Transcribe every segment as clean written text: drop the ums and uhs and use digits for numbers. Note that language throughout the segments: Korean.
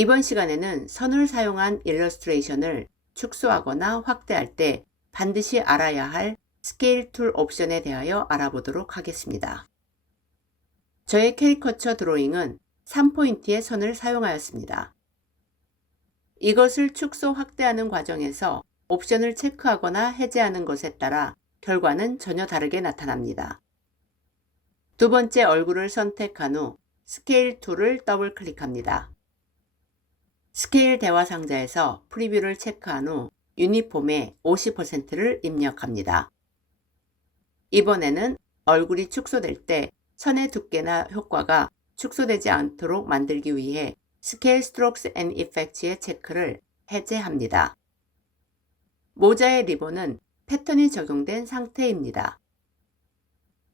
이번 시간에는 선을 사용한 일러스트레이션을 축소하거나 확대할 때 반드시 알아야 할 스케일 툴 옵션에 대하여 알아보도록 하겠습니다. 저의 캐리커처 드로잉은 3포인트의 선을 사용하였습니다. 이것을 축소 확대하는 과정에서 옵션을 체크하거나 해제하는 것에 따라 결과는 전혀 다르게 나타납니다. 두 번째 얼굴을 선택한 후 스케일 툴을 더블 클릭합니다. 스케일 대화 상자에서 프리뷰를 체크한 후 유니폼의 50%를 입력합니다. 이번에는 얼굴이 축소될 때 선의 두께나 효과가 축소되지 않도록 만들기 위해 스케일 스트로크스 앤 이펙트의 체크를 해제합니다. 모자의 리본은 패턴이 적용된 상태입니다.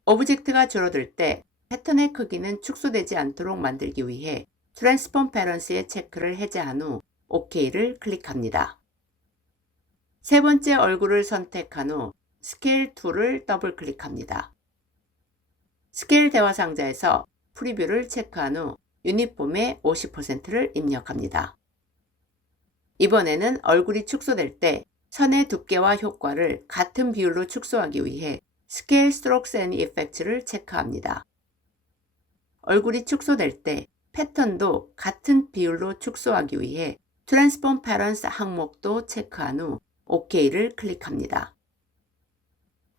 오브젝트가 줄어들 때 패턴의 크기는 축소되지 않도록 만들기 위해 트랜스폼 패런스의 체크를 해제한 후 OK를 클릭합니다. 세 번째 얼굴을 선택한 후 스케일 툴을 더블 클릭합니다. 스케일 대화 상자에서 프리뷰를 체크한 후 유니폼의 50%를 입력합니다. 이번에는 얼굴이 축소될 때 선의 두께와 효과를 같은 비율로 축소하기 위해 스케일 스트로크스 앤 이펙트를 체크합니다. 얼굴이 축소될 때 패턴도 같은 비율로 축소하기 위해 트랜스폼 패런스 항목도 체크한 후 OK를 클릭합니다.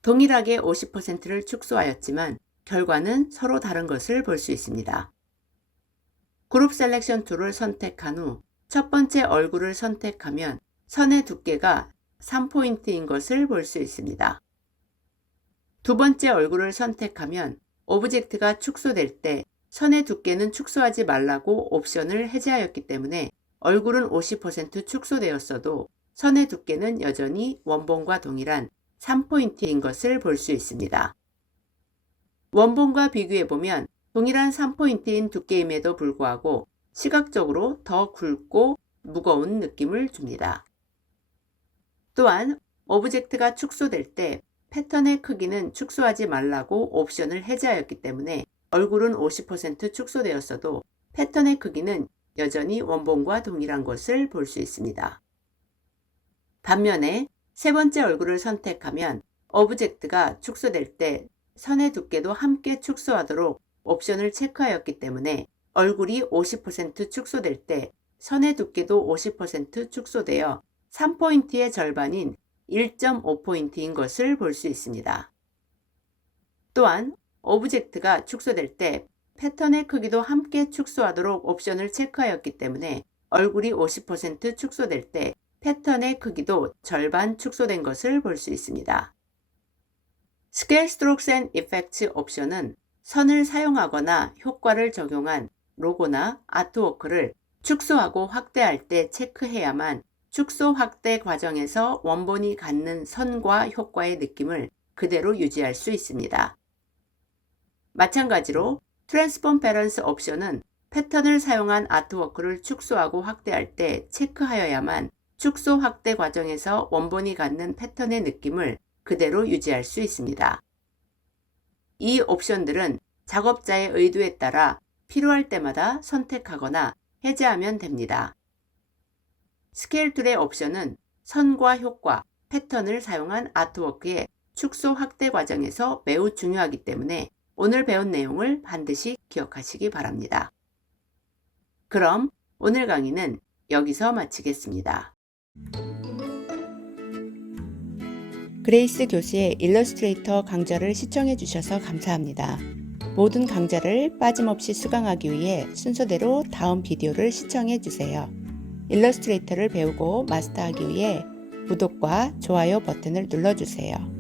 동일하게 50%를 축소하였지만 결과는 서로 다른 것을 볼 수 있습니다. 그룹 셀렉션 툴을 선택한 후 첫 번째 얼굴을 선택하면 선의 두께가 3포인트인 것을 볼 수 있습니다. 두 번째 얼굴을 선택하면 오브젝트가 축소될 때 선의 두께는 축소하지 말라고 옵션을 해제하였기 때문에 얼굴은 50% 축소되었어도 선의 두께는 여전히 원본과 동일한 3포인트인 것을 볼 수 있습니다. 원본과 비교해보면 동일한 3포인트인 두께임에도 불구하고 시각적으로 더 굵고 무거운 느낌을 줍니다. 또한 오브젝트가 축소될 때 패턴의 크기는 축소하지 말라고 옵션을 해제하였기 때문에 얼굴은 50% 축소되었어도 패턴의 크기는 여전히 원본과 동일한 것을 볼 수 있습니다. 반면에 세 번째 얼굴을 선택하면 오브젝트가 축소될 때 선의 두께도 함께 축소하도록 옵션을 체크하였기 때문에 얼굴이 50% 축소될 때 선의 두께도 50% 축소되어 3포인트의 절반인 1.5포인트인 것을 볼 수 있습니다. 또한 오브젝트가 축소될 때 패턴의 크기도 함께 축소하도록 옵션을 체크하였기 때문에 얼굴이 50% 축소될 때 패턴의 크기도 절반 축소된 것을 볼 수 있습니다. 스케일 스트로크스 앤 이펙트 옵션은 선을 사용하거나 효과를 적용한 로고나 아트워크를 축소하고 확대할 때 체크해야만 축소 확대 과정에서 원본이 갖는 선과 효과의 느낌을 그대로 유지할 수 있습니다. 마찬가지로 트랜스폼 패런스 옵션은 패턴을 사용한 아트워크를 축소하고 확대할 때 체크하여야만 축소 확대 과정에서 원본이 갖는 패턴의 느낌을 그대로 유지할 수 있습니다. 이 옵션들은 작업자의 의도에 따라 필요할 때마다 선택하거나 해제하면 됩니다. 스케일 툴의 옵션은 선과 효과, 패턴을 사용한 아트워크의 축소 확대 과정에서 매우 중요하기 때문에 오늘 배운 내용을 반드시 기억하시기 바랍니다. 그럼 오늘 강의는 여기서 마치겠습니다. 그레이스 교수의 일러스트레이터 강좌를 시청해 주셔서 감사합니다. 모든 강좌를 빠짐없이 수강하기 위해 순서대로 다음 비디오를 시청해 주세요. 일러스트레이터를 배우고 마스터하기 위해 구독과 좋아요 버튼을 눌러주세요.